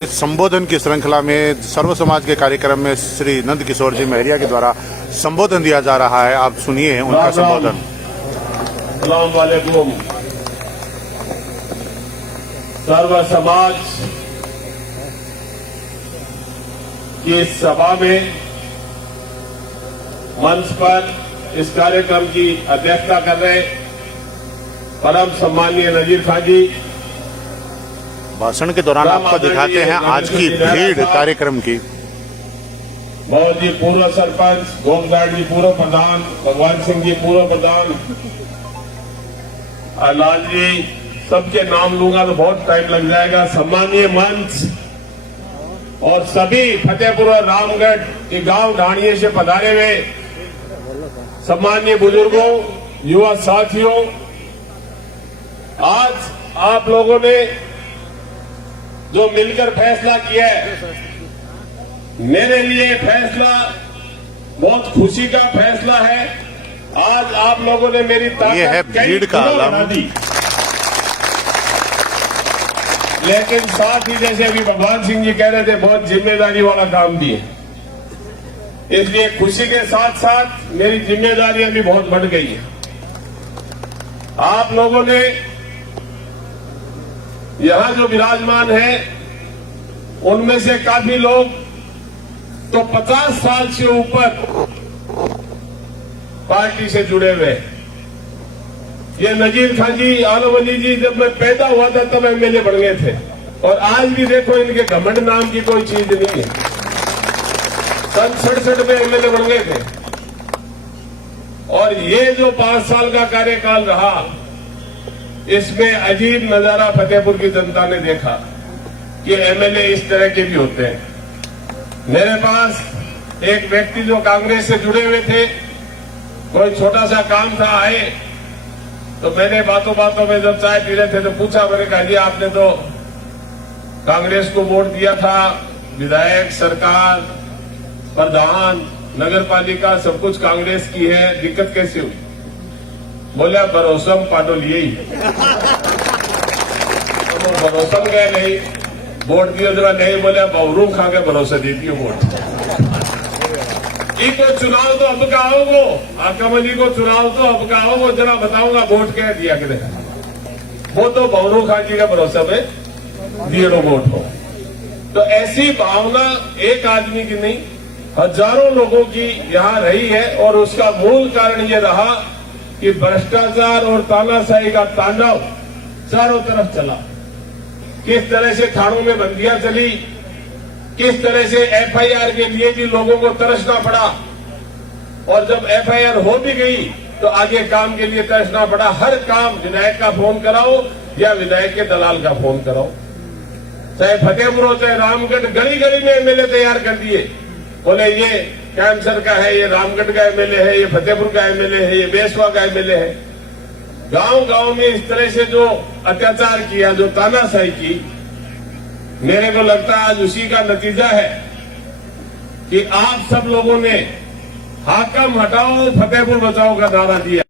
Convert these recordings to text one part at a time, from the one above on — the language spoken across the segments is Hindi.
संबोधन की श्रृंखला में सर्व समाज के कार्यक्रम में श्री नंद किशोर जी महरिया के द्वारा संबोधन दिया जा रहा है। आप सुनिए उनका संबोधन। अस्सलाम वालेकुम। सर्व समाज की इस सभा में मंच पर इस कार्यक्रम की अध्यक्षता कर रहे परम सम्मानीय नजीर खान जी, भाषण के दौरान आपको दिखाते हैं आज की भीड़ कार्यक्रम की। बहुत जी पूर्व सरपंच, गोमघाट जी पूर्व प्रधान, भगवान सिंह जी पूर्व प्रधान, लाल जी, सबके नाम लूंगा तो बहुत टाइम लग जाएगा। सम्मानीय मंच और सभी फतेहपुर और रामगढ़ के गांव ढाणिये से पधारे हुए सम्मानीय बुजुर्गों, युवा साथियों, आज आप लोगों ने जो मिलकर फैसला किया है, मेरे लिए फैसला बहुत खुशी का फैसला है। आज आप लोगों ने मेरी ताकत भीड़ का बढ़ा दी, लेकिन साथ ही जैसे अभी भगवान सिंह जी कह रहे थे, बहुत जिम्मेदारी वाला काम भी है। इसलिए खुशी के साथ साथ मेरी जिम्मेदारियां भी बहुत बढ़ गई है। आप लोगों ने यहां जो विराजमान है उनमें से काफी लोग तो 50 साल से ऊपर पार्टी से जुड़े हुए हैं। ये नजीर खान जी, आलम अली जी, जब मैं पैदा हुआ था तब एमएलए बन गए थे, और आज भी देखो इनके घमंड नाम की कोई चीज नहीं है। सन 67 में एमएलए बन गए थे, और ये जो 5 साल का कार्यकाल रहा, इसमें अजीब नजारा फतेहपुर की जनता ने देखा कि एमएलए इस तरह के भी होते हैं। मेरे पास एक व्यक्ति जो कांग्रेस से जुड़े हुए थे, कोई छोटा सा काम था, आए तो मैंने बातों बातों में जब चाय पी रहे थे तो पूछा, मैंने कहा जी आपने तो कांग्रेस को वोट दिया था, विधायक, सरकार, प्रधान, नगर पालिका सब कुछ कांग्रेस की है, दिक्कत कैसे हुई? बोले भरोसम पाटोल यही तो भरोसम गए नहीं, वोट दियो जरा नहीं, बोले बहुरूम खा के भरोसा दे दियो वोट। इको चुनाव तो अब का आओगो, आकामा जी को चुनाव तो अब का आओगो, जरा बताऊंगा वोट क्या दिया कि वो तो बहुरू खान जी का भरोसा में दिए वोट हो। तो ऐसी भावना एक आदमी की नहीं, हजारों लोगों की यहां रही है, और उसका मूल कारण ये रहा कि भ्रष्टाचार और तानाशाही का तांडव चारों तरफ चला। किस तरह से थानों में बंदियां चली, किस तरह से एफआईआर के लिए भी लोगों को तरसना पड़ा, और जब एफआईआर हो भी गई तो आगे काम के लिए तरसना पड़ा। हर काम विधायक का फोन कराओ या विधायक के दलाल का फोन कराओ, चाहे फतेहपुर हो चाहे रामगढ़, गली गली में एमएलए तैयार कर दिए। बोले ये कैंसर का है, ये रामगढ़ का एमएलए है, ये फतेहपुर का एमएलए है, ये बेसवा का एमएलए है। गांव गांव में इस तरह से जो अत्याचार किया, जो तानाशाही की, मेरे को लगता है आज उसी का नतीजा है कि आप सब लोगों ने हाकम हटाओ फतेहपुर बचाओ का नारा दिया,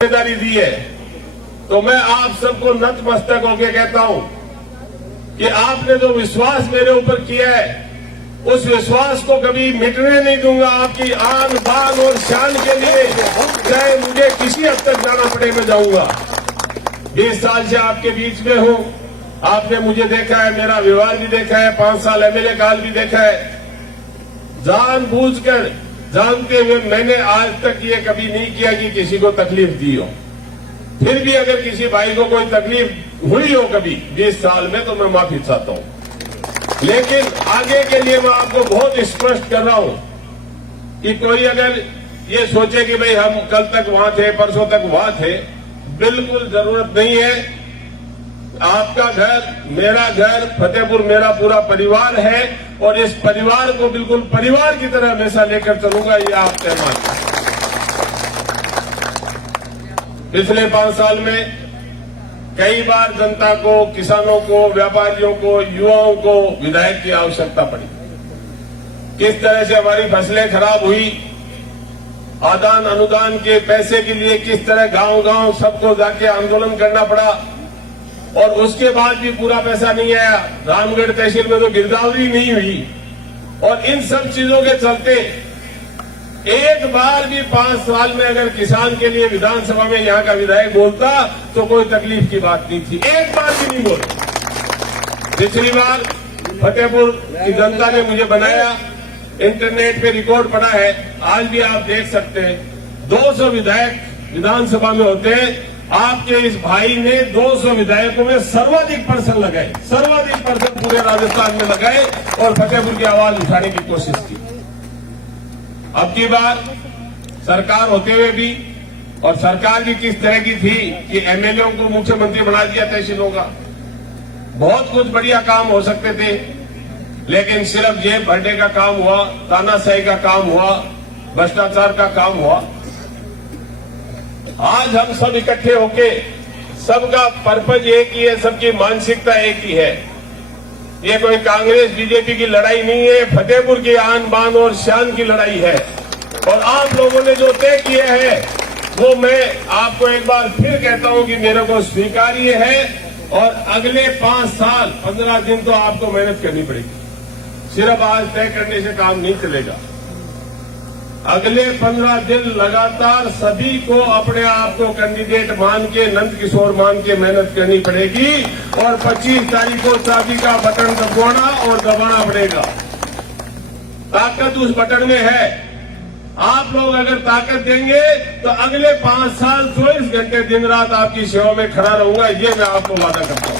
जिम्मेदारी दी है। तो मैं आप सबको नतमस्तक होकर कहता हूं कि आपने जो विश्वास मेरे ऊपर किया है, उस विश्वास को कभी मिटने नहीं दूंगा। आपकी आन बान और शान के लिए चाहे मुझे किसी हद तक जाना पड़े, मैं जाऊंगा। 20 साल से आपके बीच में हूं, आपने मुझे देखा है, मेरा व्यवहार भी देखा है, 5 साल एमएलए काल भी देखा है। जानबूझकर, जानते हुए मैंने आज तक ये कभी नहीं किया कि किसी को तकलीफ दी हो। फिर भी अगर किसी भाई को कोई तकलीफ हुई हो कभी 20 साल में, तो मैं माफी चाहता हूं। लेकिन आगे के लिए मैं आपको बहुत स्पष्ट कर रहा हूं कि कोई अगर ये सोचे कि भाई हम कल तक वहां थे, परसों तक वहां थे, बिल्कुल जरूरत नहीं है। आपका घर, मेरा घर, फतेहपुर मेरा पूरा परिवार है, और इस परिवार को बिल्कुल परिवार की तरह हमेशा लेकर चलूंगा, ये आप तय मानिए। पिछले 5 साल में कई बार जनता को, किसानों को, व्यापारियों को, युवाओं को विधायक की आवश्यकता पड़ी। किस तरह से हमारी फसलें खराब हुई, आदान अनुदान के पैसे के लिए किस तरह गांव गांव सबको जाके आंदोलन करना पड़ा। और उसके बाद भी पूरा पैसा नहीं आया। रामगढ़ तहसील में तो गिरदावरी नहीं हुई। और इन सब चीजों के चलते एक बार भी 5 साल में अगर किसान के लिए विधानसभा में यहाँ का विधायक बोलता तो कोई तकलीफ की बात नहीं थी। एक बार भी नहीं बोला। पिछली बार फतेहपुर की जनता ने मुझे बनाया, इंटरनेट पे रिकॉर्ड पड़ा है, आज भी आप देख सकते हैं। 200 विधायक विधानसभा में होते हैं, आपके इस भाई ने 200 विधायकों में सर्वाधिक पर्सन लगाए, सर्वाधिक पर्सन पूरे राजस्थान में लगाए और फतेहपुर की आवाज उठाने की कोशिश की। अब की बार सरकार होते हुए भी, और सरकार भी किस तरह की थी कि एमएलए को मुख्यमंत्री बना दिया तहसीलों का। बहुत कुछ बढ़िया काम हो सकते थे, लेकिन सिर्फ जेब भरने का काम हुआ, तानाशाही का काम हुआ, भ्रष्टाचार का काम हुआ। आज हम सब इकट्ठे होके, सबका पर्पज एक ही है, सबकी मानसिकता एक ही है। ये कोई कांग्रेस बीजेपी की लड़ाई नहीं है, फतेहपुर की आन बान और शान की लड़ाई है। और आप लोगों ने जो तय किए हैं वो मैं आपको एक बार फिर कहता हूं कि मेरे को स्वीकार्य है। और अगले 5 साल 15 दिन तो आपको मेहनत करनी पड़ेगी। सिर्फ आज तय करने से काम नहीं चलेगा। अगले 15 दिन लगातार सभी को अपने आप को कैंडिडेट मान के, नंद किशोर मान के मेहनत करनी पड़ेगी। और 25 तारीख को चाबी का बटन दबाना और दबाना पड़ेगा। ताकत उस बटन में है। आप लोग अगर ताकत देंगे तो अगले 5 साल 24 घंटे दिन रात आपकी सेवा में खड़ा रहूंगा, ये मैं आपको वादा करता हूं।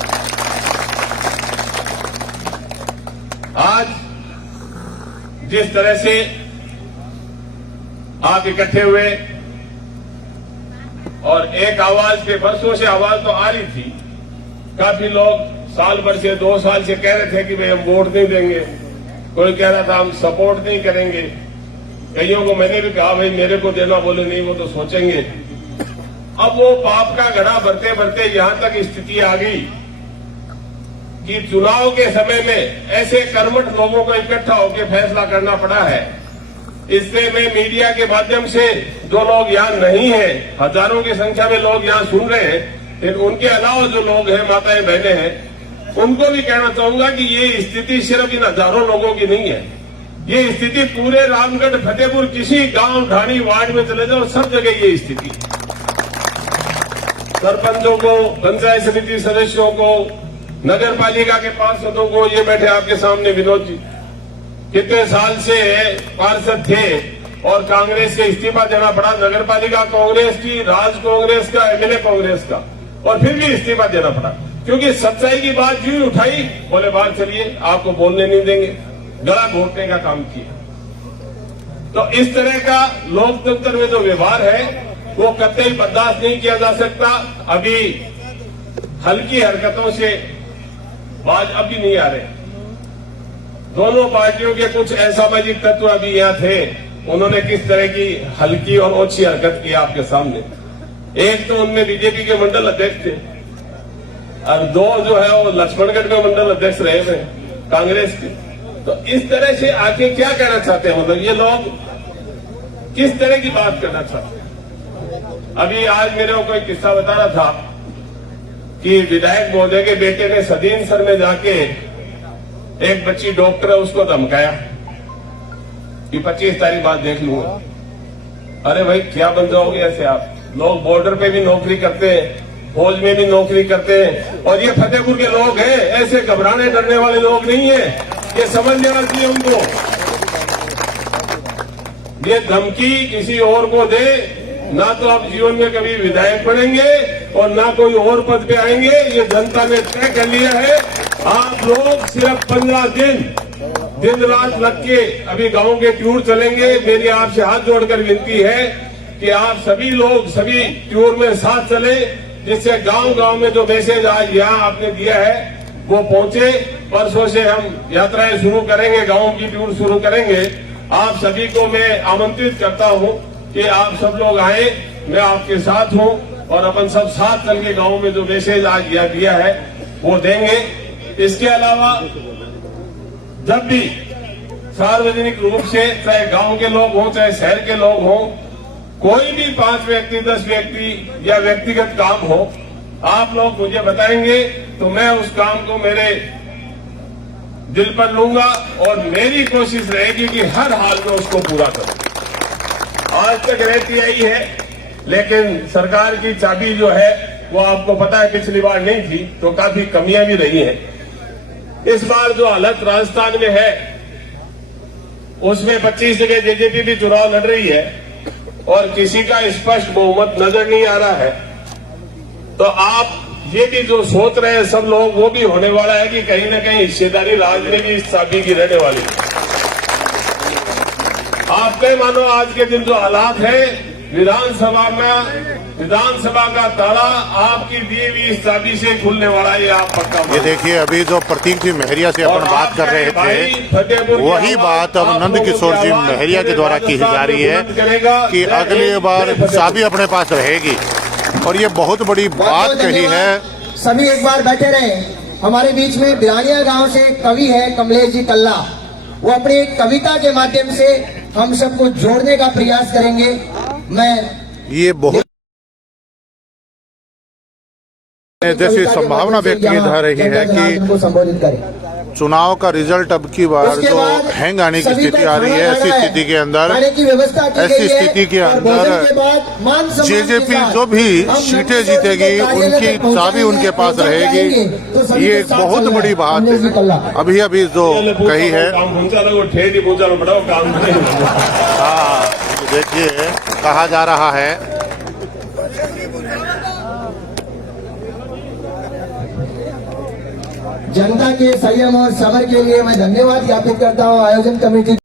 आज जिस तरह से आप इकट्ठे हुए और एक आवाज पे, बरसों से आवाज तो आ रही थी, काफी लोग साल भर से 2 साल से कह रहे थे कि भाई हम वोट नहीं देंगे, कोई कह रहा था हम सपोर्ट नहीं करेंगे। कईयों को मैंने भी कहा भाई मेरे को देना, बोले नहीं वो तो सोचेंगे। अब वो पाप का घड़ा भरते भरते यहां तक स्थिति आ गई कि चुनाव के समय में ऐसे कर्मठ लोगों को इकट्ठा होकर फैसला करना पड़ा है। इससे मैं मीडिया के माध्यम से, जो लोग यहाँ नहीं हैं, हजारों की संख्या में लोग यहाँ सुन रहे हैं, लेकिन उनके अलावा जो लोग हैं, माताएं बहनें हैं, उनको भी कहना चाहूंगा कि ये स्थिति सिर्फ इन हजारों लोगों की नहीं है। ये स्थिति पूरे रामगढ़ फतेहपुर किसी गांव ढाणी वार्ड में चले जाओ, सब जगह ये स्थिति। सरपंचों को, पंचायत समिति सदस्यों को, नगर पालिका के पार्षदों को, ये बैठे आपके सामने विनोद जी, कितने साल से पार्षद थे और कांग्रेस से इस्तीफा देना पड़ा। नगर पालिका कांग्रेस की, राज कांग्रेस का, एमएलए कांग्रेस का, और फिर भी इस्तीफा देना पड़ा क्योंकि सच्चाई की बात यूं उठाई, बोले बाहर चलिए, आपको बोलने नहीं देंगे, गला घोटने का काम किया। तो इस तरह का लोकतंत्र में जो व्यवहार है वो कतई बर्दाश्त नहीं किया जा सकता। अभी हल्की हरकतों से बाज अभी नहीं आ रहे। दोनों पार्टियों के कुछ असामाजिक तत्व अभी यहाँ थे, उन्होंने किस तरह की हल्की और ओछी हरकत की आपके सामने। एक तो उनमें बीजेपी के मंडल अध्यक्ष थे और 2 जो है वो लक्ष्मणगढ़ में मंडल अध्यक्ष रहे हुए कांग्रेस के। तो इस तरह से आके क्या कहना चाहते हैं, मतलब ये लोग किस तरह की बात करना चाहते हैं। अभी आज मेरे को कोई किस्सा बता रहा था कि विधायक महोदय के बेटे ने सदीन सर में जाके, एक बच्ची डॉक्टर है उसको धमकाया कि 25 तारीख बाद देख लूंगा। अरे भाई क्या बन जाओगे ऐसे आप? लोग बॉर्डर पे भी नौकरी करते हैं, फौज में भी नौकरी करते हैं, और ये फतेहपुर के लोग हैं, ऐसे घबराने डरने वाले लोग नहीं है। ये समझ लेना चाहिए उनको। ये धमकी किसी और को दे, ना तो आप जीवन में कभी विधायक बनेंगे और ना कोई और पद पे आएंगे। ये जनता ने तय कर लिया है। आप लोग सिर्फ 15 दिन रात लग के अभी गांव के टूर चलेंगे। मेरी आपसे हाथ जोड़कर विनती है कि आप सभी लोग सभी टूर में साथ चले, जिससे गांव गांव में जो मैसेज आज यहाँ आपने दिया है वो पहुंचे। परसों से हम यात्राएं शुरू करेंगे, गांव की टूर शुरू करेंगे। आप सभी को मैं आमंत्रित करता हूं कि आप सब लोग आए, मैं आपके साथ हूं और अपन सब साथ चल के गांव में जो मैसेज आज यहाँ दिया है वो देंगे। इसके अलावा जब भी सार्वजनिक रूप से, चाहे गांव के लोग हों चाहे शहर के लोग हों, कोई भी 5 व्यक्ति 10 व्यक्ति या व्यक्तिगत काम हो, आप लोग मुझे बताएंगे तो मैं उस काम को मेरे दिल पर लूंगा और मेरी कोशिश रहेगी कि हर हाल में उसको पूरा करूं। आज तक रहती आई है, लेकिन सरकार की चाबी जो है वो आपको पता है पिछली बार नहीं थी, तो काफी कमियां भी रही हैं। इस बार जो हालत राजस्थान में है उसमें 25 जगह जेजेपी भी चुनाव लड़ रही है और किसी का स्पष्ट बहुमत नजर नहीं आ रहा है। तो आप ये भी जो सोच रहे हैं सब लोग, वो भी होने वाला है कि कहीं ना कहीं हिस्सेदारी राज में भी इस चाबी की रहने वाली है। आप कहे मानो आज के दिन जो हालात है विधानसभा का ताला आपकी दी हुई इस चाबी से खुलने वाला है, ये आप पक्का ये देखिए, अभी जो प्रतीक जी महरिया से अपन बात कर रहे थे, वही बात अब नंद किशोर जी महरिया के द्वारा की जा रही है कि अगली बार चाबी अपने पास रहेगी। और ये बहुत बड़ी बात कही है। सभी एक बार बैठे रहे। हमारे बीच में बिरानिया गांव से कवि है कमलेश जी कल्ला, वो अपनी एक कविता के माध्यम से हम सबको जोड़ने का प्रयास करेंगे। मैं ये बहुत जैसी संभावना व्यक्त की जा रही है कि संबोधित करें। चुनाव का रिजल्ट अब की बार जो हैंग आने की स्थिति आ रही है, ऐसी स्थिति के अंदर जेजेपी जो भी सीटें जीतेगी उनकी चाबी उनके पास रहेगी। ये एक बहुत बड़ी बात है अभी अभी जो कही है। हाँ, देखिए कहा जा रहा है। जनता के संयम और सब्र के लिए मैं धन्यवाद ज्ञापित करता हूं आयोजन कमेटी